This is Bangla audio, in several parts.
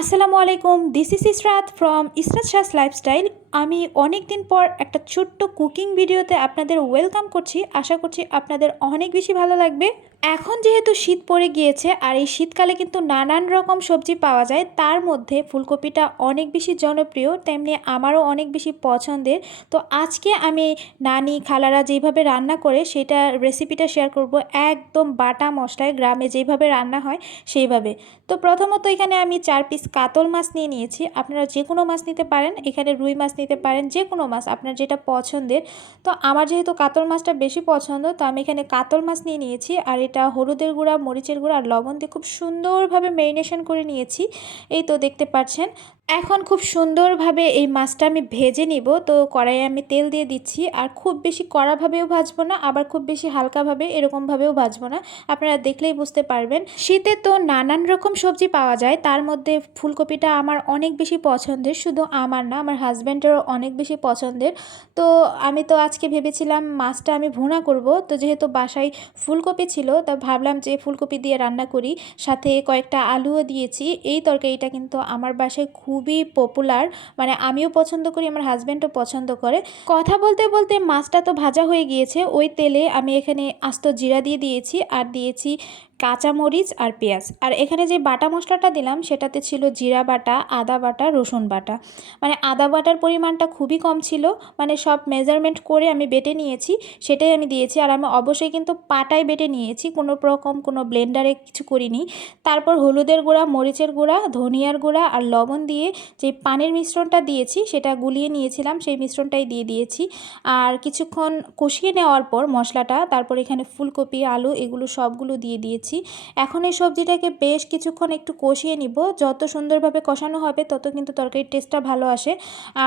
আসসালামু আলাইকুম। This is Israt from Israt শাস লাইফস্টাইল আমি অনেক দিন পর একটা ছোট্ট কুকিং ভিডিওতে আপনাদের ওয়েলকাম করছি। আশা করছি আপনাদের অনেক বেশি ভালো লাগবে। এখন যেহেতু শীত পড়ে গিয়েছে আর এই শীতকালে কিন্তু নানান রকম সবজি পাওয়া যায়, তার মধ্যে ফুলকপিটা অনেক বেশি জনপ্রিয়, তেমনি আমারও অনেক বেশি পছন্দের। তো আজকে আমি নানি খালারা যেভাবে রান্না করে, সেটা রেসিপিটা শেয়ার করব একদম বাটা মশলায়, গ্রামে যেভাবে রান্না হয়, সেইভাবে। তো প্রথমত এখানে আমি চার পিস কাতল মাছ নিয়ে নিয়েছি। আপনারা যে কোনো মাছ নিতে পারেন, এখানে রুই মাছ নিতে পারেন যে কোনো মাছ আপনার যেটা পছন্দের। তো আমার যেহেতু কাতল মাছটা বেশি পছন্দ, তো আমি এখানে কাতল মাছ নিয়ে নিয়েছি আর এটা হলুদের গুঁড়া, মরিচের গুঁড়া আর লবণ দিয়ে খুব সুন্দরভাবে মেরিনেশন করে নিয়েছি। এই তো দেখতে পাচ্ছেন। এখন খুব সুন্দরভাবে এই মাছটা আমি ভেজে নিব। তো কড়াইয়ে আমি তেল দিয়ে দিচ্ছি। আর খুব বেশি কড়াভাবেও ভাজবো না, আবার খুব বেশি হালকাভাবে এরকমভাবেও ভাজবো না। আপনারা দেখলেই বুঝতে পারবেন। শীতে তো নানান রকম সবজি পাওয়া যায়, তার মধ্যে ফুলকপিটা আমার অনেক বেশি পছন্দের, শুধু আমার না, আমার হাজব্যান্ডেরও অনেক বেশি পছন্দের। তো আমি তো আজকে ভেবেছিলাম মাছটা আমি ভুনা করব, তো যেহেতু বাসায় ফুলকপি ছিল, তা ভাবলাম যে ফুলকপি দিয়ে রান্না করি। সাথে কয়েকটা আলুও দিয়েছি। এই তরকারিটা কিন্তু আমার বাসায় খুবই পপুলার মানে আমিও পছন্দ করি, আমার হাজব্যান্ডও পছন্দ করে। কথা বলতে বলতে মাছটা তো ভাজা হয়ে গিয়েছে, ওই তেলে আমি এখানে আস্ত জিরা দিয়ে দিয়েছি, আর দিয়েছি কাঁচামরিচ আর পেঁয়াজ। আর এখানে যে বাটা মশলাটা দিলাম সেটাতে ছিল জিরা বাটা, আদা বাটা, রসুন বাটা। মানে আদা বাটার পরিমাণটা খুবই কম ছিল। মানে সব মেজারমেন্ট করে আমি বেটে নিয়েছি, সেটাই আমি দিয়েছি। আর আমি অবশ্যই কিন্তু পাটায় বেটে নিয়েছি, কোনো রকম কোনো ব্লেন্ডারে কিছু করিনি। তারপর হলুদের গুঁড়া, মরিচের গুঁড়া, ধনিয়ার গুঁড়া আর লবণ দিয়ে যে পানির মিশ্রণটা দিয়েছি, সেটা গুলিয়ে নিয়েছিলাম, সেই মিশ্রণটাই দিয়ে দিয়েছি। আর কিছুক্ষণ কষিয়ে নেওয়ার পর মশলাটা, তারপর এখানে ফুলকপি, আলু, এগুলো সবগুলো দিয়ে দিয়েছি। এখন এই সবজিটাকে বেশ কিছুক্ষণ একটু কষিয়ে নিব যত সুন্দরভাবে কষানো হবে, তত কিন্তু তরকারির টেস্টটা ভালো আসে।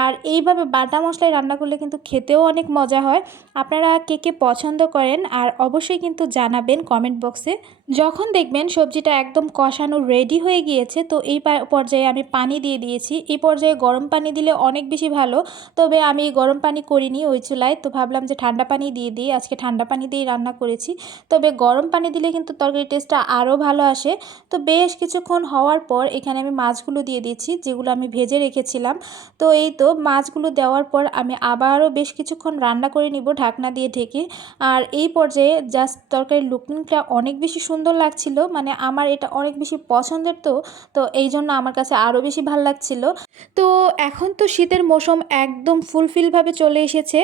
আর এইভাবে বাটা মশলায় রান্না করলে কিন্তু খেতেও অনেক মজা হয়। আপনারা কে কে পছন্দ করেন, আর অবশ্যই কিন্তু জানাবেন কমেন্ট বক্সে যখন দেখবেন সবজিটা একদম কষানো রেডি হয়ে গিয়েছে, তো এই পর্যায়ে আমি পানি দিয়ে দিয়েছি। এই পর্যায়ে গরম পানি দিলে অনেক বেশি ভালো। তবে আমি গরম পানি করিনি ওই চুলায়, তো ভাবলাম যে ঠান্ডা পানি দিয়ে দিই। আজকে ঠান্ডা পানি দিয়েই রান্না করেছি। তবে গরম পানি দিলে কিন্তু তরকারি টেস্টটা আরও ভালো আসে। তো বেশ কিছুক্ষণ হওয়ার পর এখানে আমি মাছগুলো দিয়ে দিচ্ছি, যেগুলো আমি ভেজে রেখেছিলাম। তো এই তো মাছগুলো দেওয়ার পর আমি আবারও বেশ কিছুক্ষণ রান্না করে নিব ঢাকনা দিয়ে ঢেকে। আর এই পর্যায়ে জাস্ট তরকারির লুকিংটা অনেক বেশি সুন্দর লাগছিল মানে আমার এটা অনেক বেশি পছন্দের তো তো এই জন্য আমার কাছে আরও বেশি ভালো লাগছিল। তো এখন তো শীতের মৌসুম একদম ফুলফিলভাবে চলে এসেছে।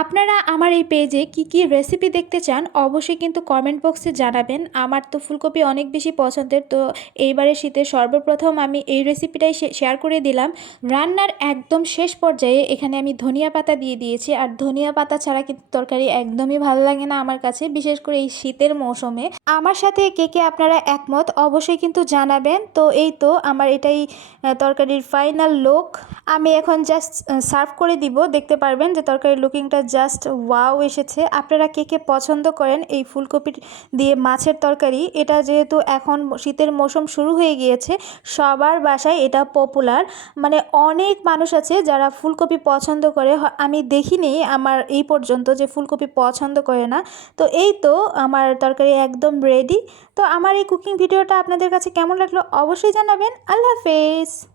আপনারা আমার এই পেজে কি কি রেসিপি দেখতে চান, অবশ্যই কিন্তু কমেন্ট বক্সে জানাবেন। আমার তো ফুলকপি অনেক বেশি পছন্দের, তো এইবারে শীতে সর্বপ্রথম আমি এই রেসিপিটাই শেয়ার করে দিলাম। রান্নার একদম শেষ পর্যায়ে এখানে আমি ধনিয়া পাতা দিয়ে দিয়েছি, আর ধনিয়া পাতা ছাড়া কিন্তু তরকারি একদমই ভালো লাগে না আমার কাছে, বিশেষ করে এই শীতের মৌসুমে। আমার সাথে কে কে আপনারা একমত, অবশ্যই কিন্তু জানাবেন। তো এই তো আমার এটাই তরকারির ফাইনাল লুক আমি এখন জাস্ট সার্ভ করে দিব। দেখতে পারবেন যে তরকারির লুকিংটা জাস্ট ওয়াও এসেছে। আপনারা কে কে পছন্দ করেন এই ফুলকপির দিয়ে মাছের তরকারি? এটা যেহেতু এখন শীতের মৌসুম শুরু হয়ে গিয়েছে, সবার বাসায় এটা পপুলার মানে অনেক মানুষ আছে যারা ফুলকপি পছন্দ করে। আমি দেখিনি আমার এই পর্যন্ত যে ফুলকপি পছন্দ করে না। তো এই তো আমার তরকারি একদম রেডি তো আমার এই কুকিং ভিডিওটা আপনাদের কাছে কেমন লাগল অবশ্যই জানাবেন। আল্লাহ হাফেজ।